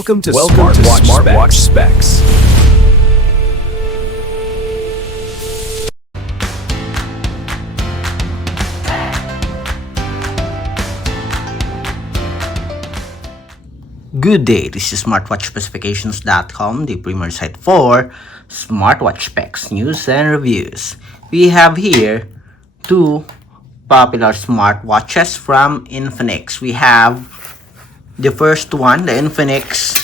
Welcome to Smartwatch Specs. Good day, this is smartwatchspecifications.com, the premier site for smartwatch specs, news, and reviews. We have here two popular smartwatches from Infinix. We have the first one, the Infinix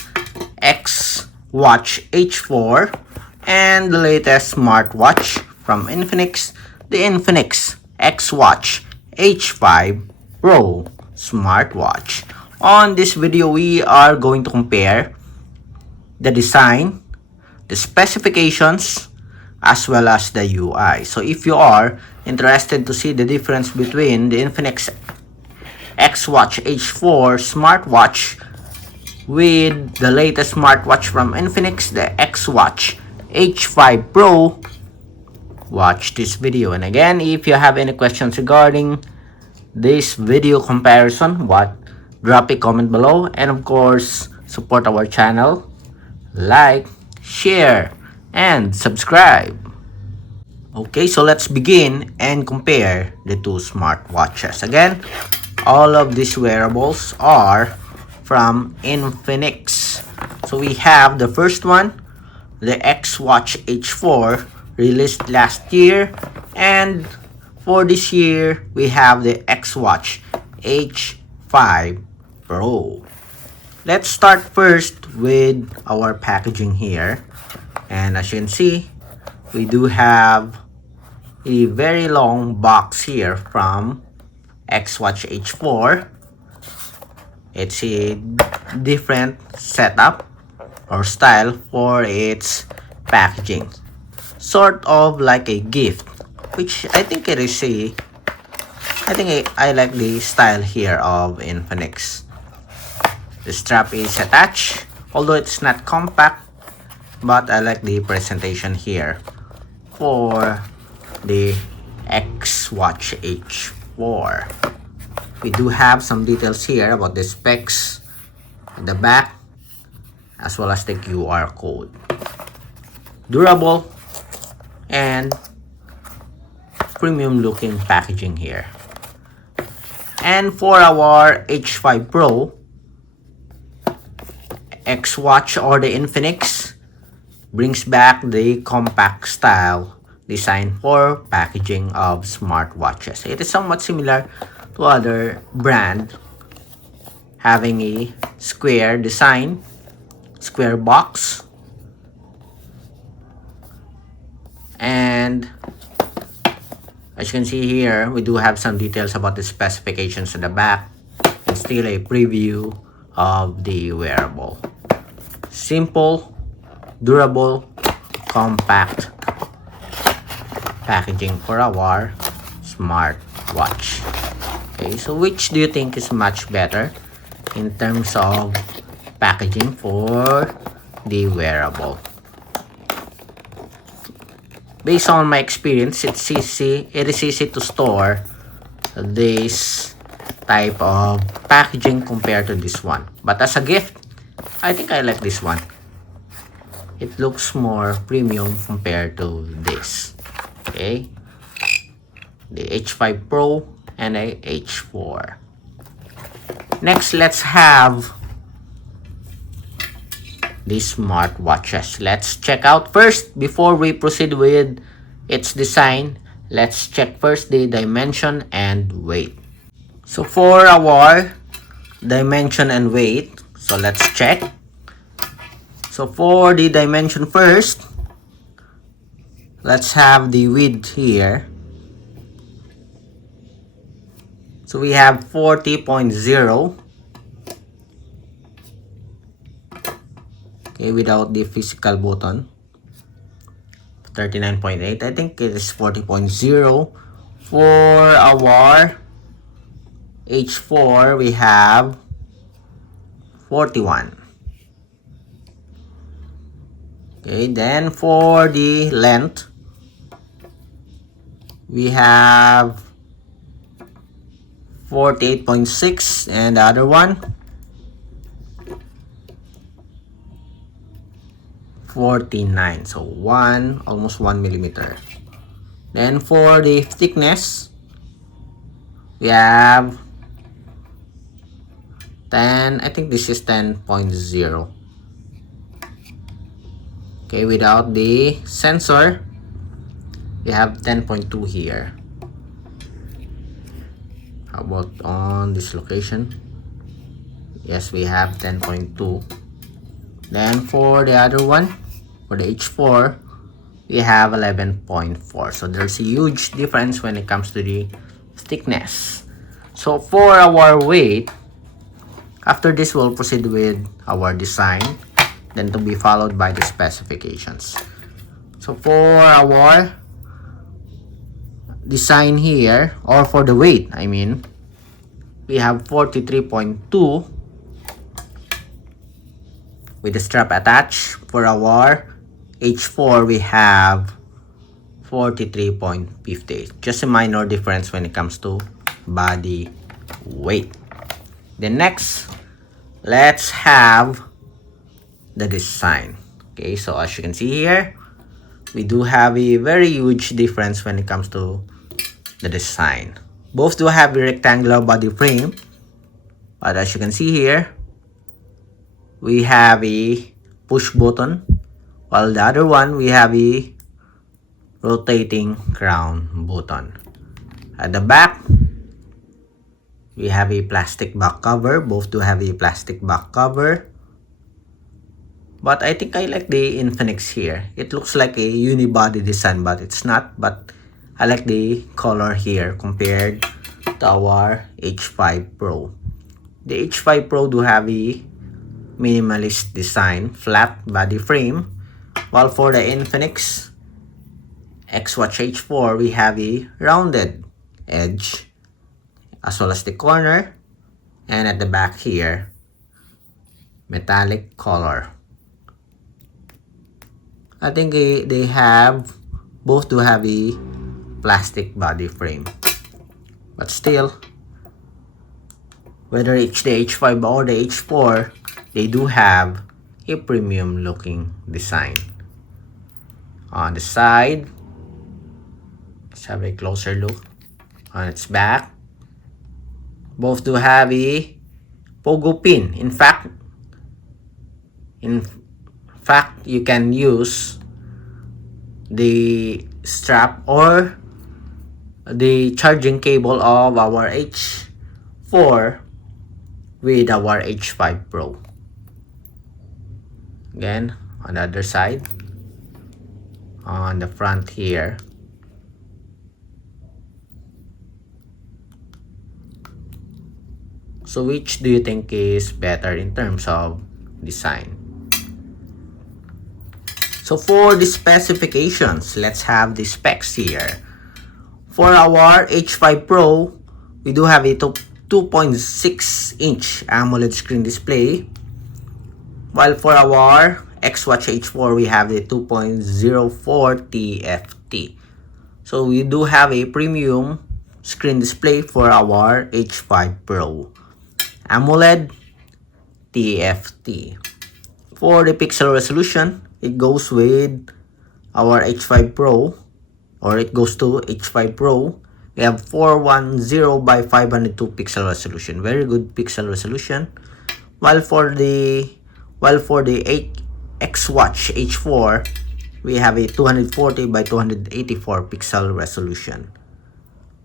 XWatch H4, and the latest smartwatch from Infinix, the Infinix XWatch H5 Pro smartwatch. On this video, we are going to compare the design, the specifications, as well as the UI. So if you are interested to see the difference between the Infinix XWatch H4 smartwatch with the latest smartwatch from Infinix, the XWatch H5 Pro, watch this video. And again, if you have any questions regarding this video comparison, drop a comment below, and of course support our channel, like, share, and subscribe. Okay, so let's begin and compare the two smartwatches. Again, all of these wearables are from Infinix. So we have the first one, the XWatch H4, released last year, and for this year we have the XWatch H5 Pro. Let's start first with our packaging here, and as you can see, we do have a very long box here from XWatch H4. It's a different setup or style for its packaging, sort of like a gift, which I think it is I like the style here of Infinix. The strap is attached, although it's not compact, but I like the presentation here for the XWatch H4. We do have some details here about the specs at the back, as well as the QR code. Durable and premium looking packaging here. And for our H5 Pro, XWatch or the Infinix brings back the compact style design for packaging of smartwatches. It is somewhat similar to other brand, having a square design, square box, and as you can see here, we do have some details about the specifications in the back, and still a preview of the wearable. Simple, durable, compact packaging for our smartwatch. Okay, so which do you think is much better in terms of packaging for the wearable? Based on my experience, it is easy to store this type of packaging compared to this one. But as a gift, I think I like this one. It looks more premium compared to this. Okay, the H5 Pro and a H4. Next, let's have the smartwatches. Let's check out first, before we proceed with its design, let's check first the dimension and weight. So for our dimension and weight, so let's check. So for the dimension first, let's have the width here. So we have 40.0. Okay, without the physical button. 39.8. I think it is 40.0. For our H4, we have 41. Okay, then for the length, we have 48.6, and the other one 49, so almost 1 millimeter. Then for the thickness, we have 10, I think this is 10.0. Okay, without the sensor, we have 10.2 here. How about on this location? Yes, we have 10.2. Then for the other one, for the H4, we have 11.4. So there's a huge difference when it comes to the thickness. So for our weight, after this we'll proceed with our design, then to be followed by the specifications. So for our design here, or for the weight, I mean, we have 43.2 with the strap attached. For our H4, we have 43.50. Just a minor difference when it comes to body weight. Then next, let's have the design. Okay, so as you can see here, we do have a very huge difference when it comes to the design. Both do have a rectangular body frame, but as you can see here, we have a push button, while the other one we have a rotating crown button. At the back, we have a plastic back cover. Both do have a plastic back cover, but I think I like the Infinix here. It looks like a unibody design, but it's not. But I like the color here compared to our H5 Pro. The H5 Pro do have a minimalist design, flat body frame, while for the Infinix XWatch H4, we have a rounded edge, as well as the corner, and at the back here, metallic color. I think they have, both do have a plastic body frame, but still, whether it's the H5 or the H4, they do have a premium looking design. On the side, let's have a closer look. On its back, both do have a pogo pin. In fact, you can use the strap or the charging cable of our H4 with our H5 Pro. Again, on the other side, on the front here, so which do you think is better in terms of design? So for the specifications, let's have the specs here. For our H5 Pro, we do have a 2.6-inch AMOLED screen display, while for our XWatch H4, we have the 2.04 TFT. So we do have a premium screen display for our H5 Pro. AMOLED TFT. For the pixel resolution, it goes with our H5 Pro, or it goes to H5 Pro. We have 410 by 502 pixel resolution. Very good pixel resolution. While for the XWatch H4, we have a 240 by 284 pixel resolution.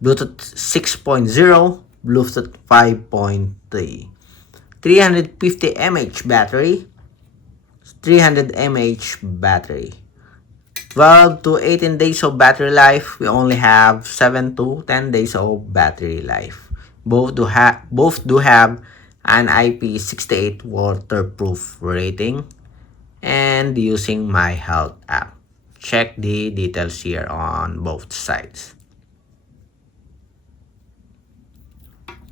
Bluetooth 6.0, Bluetooth 5.3. 350 mAh battery. 300 mAh battery. 12 to 18 days of battery life. We only have 7 to 10 days of battery life. Both do have an IP68 waterproof rating and using My Health app. Check the details here on both sides.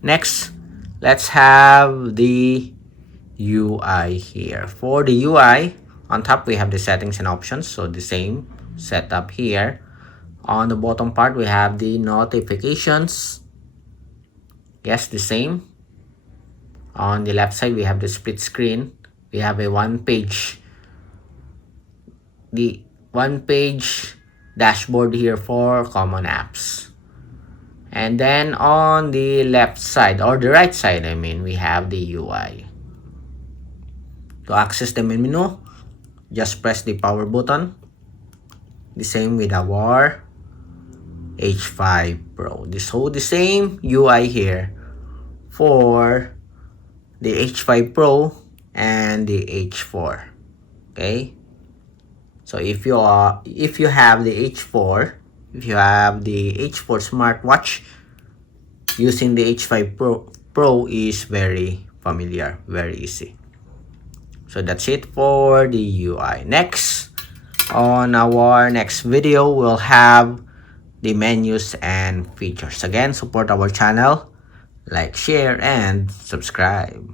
Next, let's have the UI here. For the UI, on top we have the settings and options, so the same setup here. On the bottom part, we have the notifications. Yes, the same. On the left side, we have the split screen. We have a one-page the one page dashboard here for common apps. And then on the left side, or the right side I mean, we have the UI. To access the main menu, just press the power button. The same with our H5 Pro. So the same UI here for the H5 Pro and the H4. Okay, so if you have the H4, if you have the H4 smartwatch, using the H5 Pro is very familiar, very easy. So that's it for the UI. Next, on our next video, we'll have the menus and features. Again, support our channel, like, share, and subscribe.